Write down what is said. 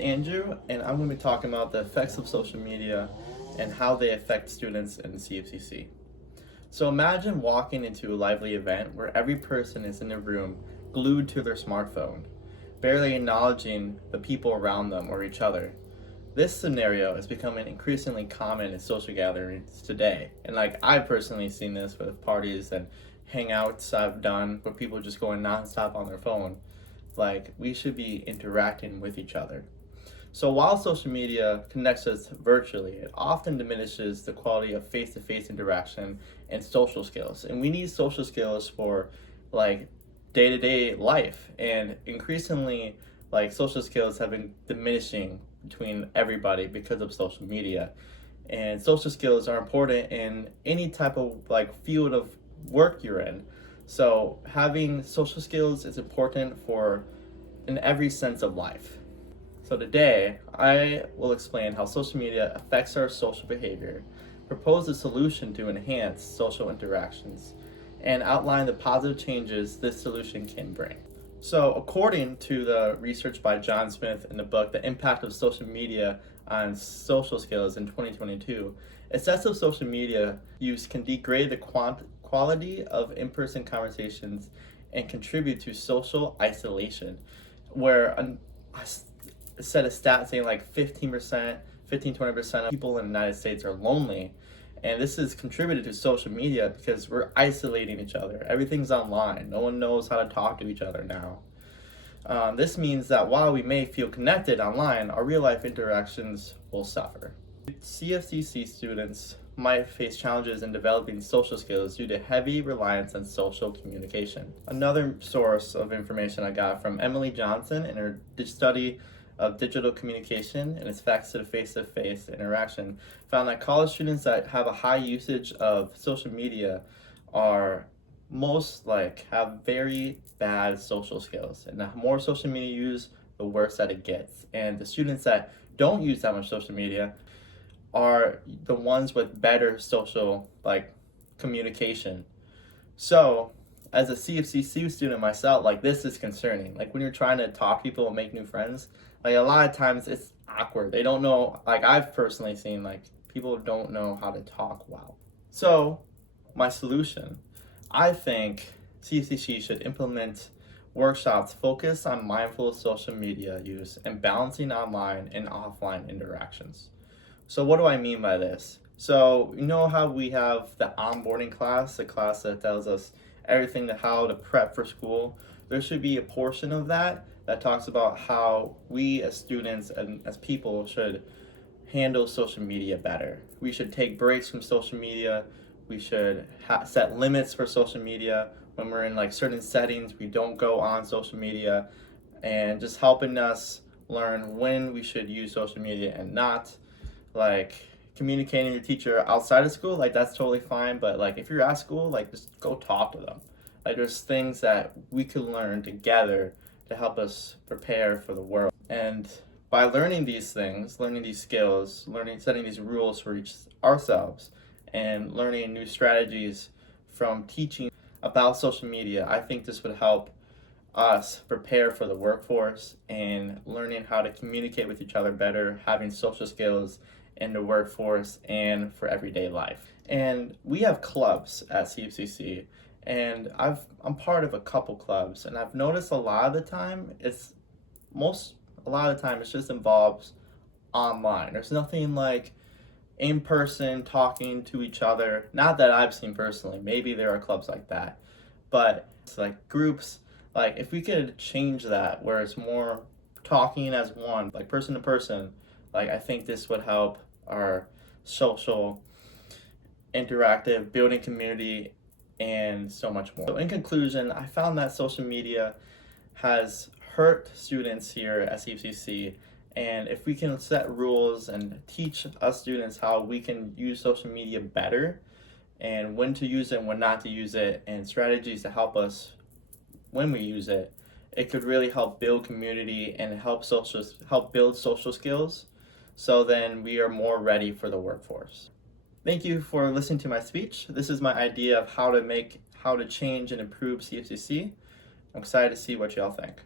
Andrew, and I'm going to be talking about the effects of social media and how they affect students in CFCC. So imagine walking into a lively event where every person is in the room glued to their smartphone, barely acknowledging the people around them or each other. This scenario is becoming increasingly common in social gatherings today. And I've personally seen this with parties and hangouts I've done where people just going nonstop on their phone. We should be interacting with each other. So while social media connects us virtually, it often diminishes the quality of face-to-face interaction and social skills. And we need social skills for day-to-day life. And increasingly, social skills have been diminishing between everybody because of social media. And social skills are important in any type of field of work you're in. So having social skills is important for in every sense of life. So today, I will explain how social media affects our social behavior, propose a solution to enhance social interactions, and outline the positive changes this solution can bring. So according to the research by John Smith in the book, The Impact of Social Media on Social Skills in 2022, excessive social media use can degrade the quality of in-person conversations and contribute to social isolation, where said a stat saying 20% of people in the United States are lonely. And this is contributed to social media because we're isolating each other. Everything's online. No one knows how to talk to each other now. This means that while we may feel connected online, our real life interactions will suffer. CFCC students might face challenges in developing social skills due to heavy reliance on social communication. Another source of information I got from Emily Johnson in her study of digital communication and its effects to the face-to-face interaction found that college students that have a high usage of social media are have very bad social skills. And the more social media you use, the worse that it gets. And the students that don't use that much social media are the ones with better social communication. So as a CFCC student myself, this is concerning. When you're trying to talk to people and make new friends, a lot of times it's awkward. They don't know, I've personally seen, people don't know how to talk well. So my solution, I think CFCC should implement workshops focused on mindful social media use and balancing online and offline interactions. So what do I mean by this? So you know how we have the onboarding class, the class that tells us everything how to prep for school? There should be a portion of that talks about how we as students and as people should handle social media better. We should take breaks from social media. We should set limits for social media. When we're in certain settings, we don't go on social media, and just helping us learn when we should use social media and not. Communicating with your teacher outside of school, that's totally fine, but if you're at school, just go talk to them. There's things that we could learn together to help us prepare for the world. And by learning these things, learning these skills, setting these rules for ourselves, and learning new strategies from teaching about social media, I think this would help us prepare for the workforce and learning how to communicate with each other better, having social skills in the workforce and for everyday life. And we have clubs at CFCC, and I'm part of a couple clubs, and I've noticed a lot of the time it just involves online. There's nothing in person talking to each other. Not that I've seen personally. Maybe there are clubs like that, but it's groups. If we could change that where it's more talking as one, person to person, I think this would help our social, interactive, building community, and so much more. So in conclusion, I found that social media has hurt students here at CFCC, and if we can set rules and teach us students how we can use social media better, and when to use it and when not to use it, and strategies to help us when we use it, it could really help build community and help build social skills, so then we are more ready for the workforce. Thank you for listening to my speech. This is my idea of how to change and improve CFCC. I'm excited to see what y'all think.